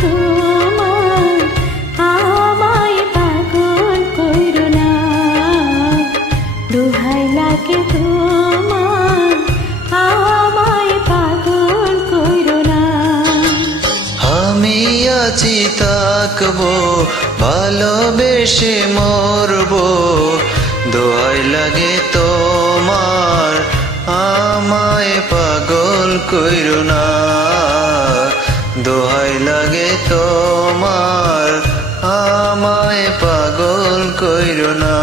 তোমার আমায় পাগল কইরো না দোহাই লাগে তোমার আমায় পাগল কইরো না আমি আছি থাকবো ভালোবেসে মরবো দোহাই লাগে তোমার আমায় পাগল কইরো না দোহাই লাগে তোমার আমায় পাগল কইরো না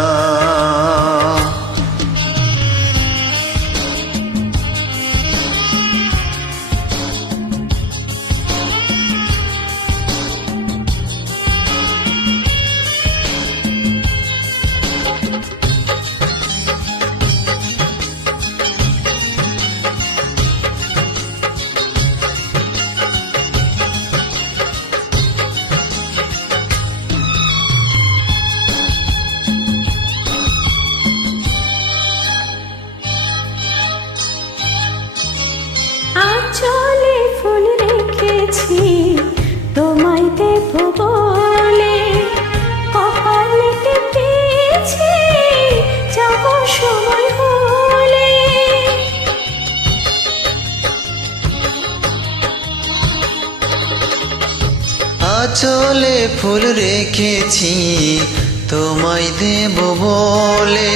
আঁচলে ফুল রেখেছি তোমায় দেব বলে কপালেতে পেয়েছি যাব সময় হলে আঁচলে ফুল রেখেছি তোমায় দেব বলে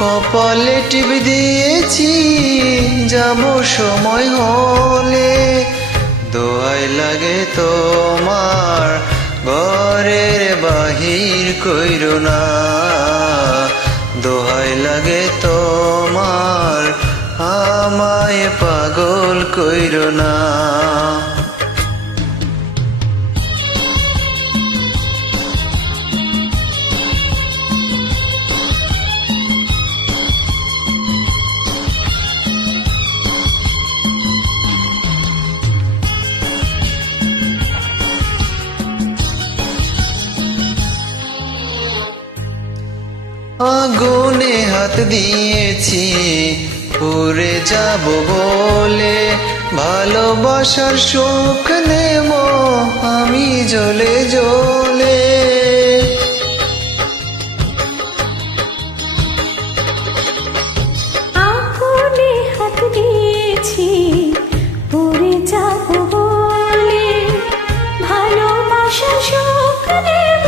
কপালে টিপ দিয়েছি যাব সময় হলে দোহাই লাগে তোমার ঘরের বাহির কইরো না দোহাই লাগে তোমার আমায় পাগল কইরো না আগুনে হাত দিয়েছি পুড়ে যাব বলে ভালোবাসার সুখ নেব আমি জ্বলে জ্বলে আগুনে হাত দিয়েছি পুড়ে যাব বলে ভালোবাসার সুখ নেব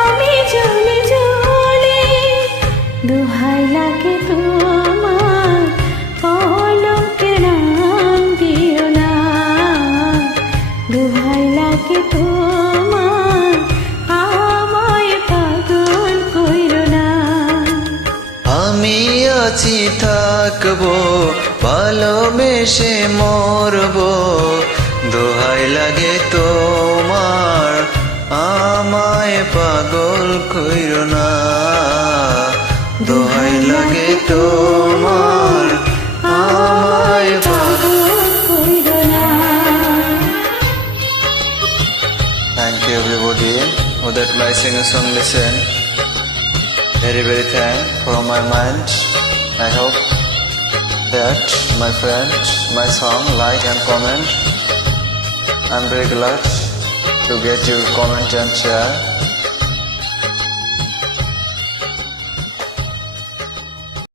আমি জ্বলে জ্বলে দোহাই লাগে তোমার কলঙ্কের নাম দিও না দোহাই লাগে তোমার আমায় পাগল কইরো না আমি আছি থাকবো ভালোবেসে মরবো দোহাই লাগে তোমার আমায় পাগল কইরো না দোহাই লাগে তোমার আমায় পাগল কইরো না Thank you everybody who that my singing song listen. Very thank from my mind. I hope that my friend my song like and comment. I'm very glad to get your comment and share.